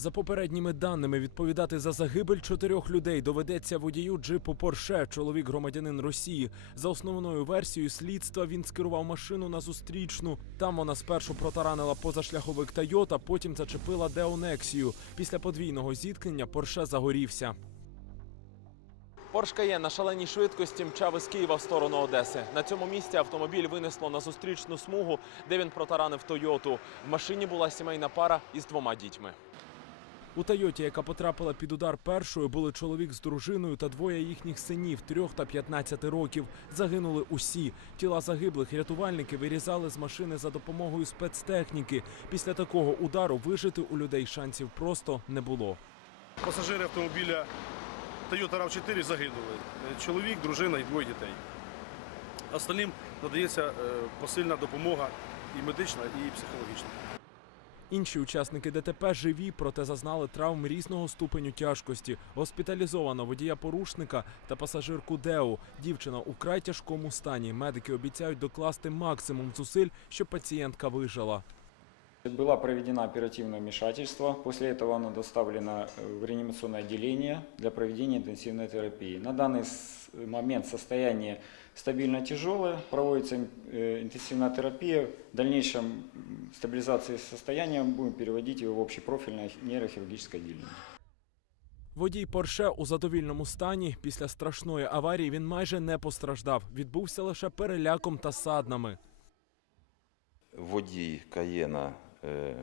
За попередніми даними відповідати за загибель чотирьох людей доведеться водію джипу Порше, чоловік громадянин Росії. За основною версією слідства він скерував машину на зустрічну. Там вона спершу протаранила позашляховик Тойота, потім зачепила Деонексію. Після подвійного зіткнення Порше загорівся. Порш Каєн на шаленій швидкості мчав із Києва в сторону Одеси. На цьому місці автомобіль винесло на зустрічну смугу, де він протаранив Тойоту. В машині була сімейна пара із двома дітьми. У Тойоті, яка потрапила під удар першою, були чоловік з дружиною та двоє їхніх синів трьох та 15 років. Загинули усі. Тіла загиблих рятувальники вирізали з машини за допомогою спецтехніки. Після такого удару вижити у людей шансів просто не було. Пасажири автомобіля Toyota RAV4 загинули. Е, Чоловік, дружина і двоє дітей. Остальним надається е, посильна допомога і медична, і психологічна. Інші учасники ДТП живі, проте зазнали травм різного ступеню тяжкості. Госпіталізовано водія порушника та пасажирку Део. Дівчина у край тяжкому стані. Медики обіцяють докласти максимум зусиль, щоб пацієнтка вижила. Было проведено оперативное вмешательство. После этого она доставлена э, в реанимационное отделение для проведения интенсивной терапии. На данный с- момент состояние стабильно тяжелое. Проводится э, интенсивная терапия. В дальнейшем м, стабилизации состояния будем переводить его в общепрофильное нейрохирургическое отделение. Водій Порше у задовільному стані. Після страшної аварії він майже не постраждав. Відбувся лише переляком та саднами. Водій Каєна е,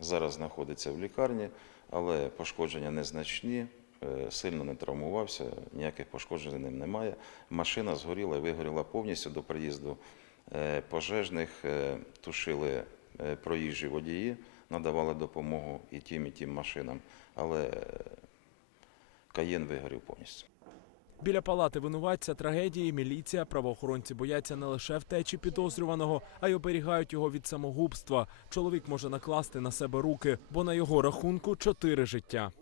зараз знаходиться в лікарні, але пошкодження незначні, е, сильно не травмувався, ніяких пошкоджень з ним немає. Машина згоріла і вигоріла повністю до приїзду е, пожежних, е, тушили проїжджі водії, надавали допомогу і тим, і тим машинам, але е, Каєн вигорів повністю. Біля палати винуватця трагедії міліція, правоохоронці бояться не лише втечі підозрюваного, а й оберігають його від самогубства. Чоловік може накласти на себе руки, бо на його рахунку чотири життя.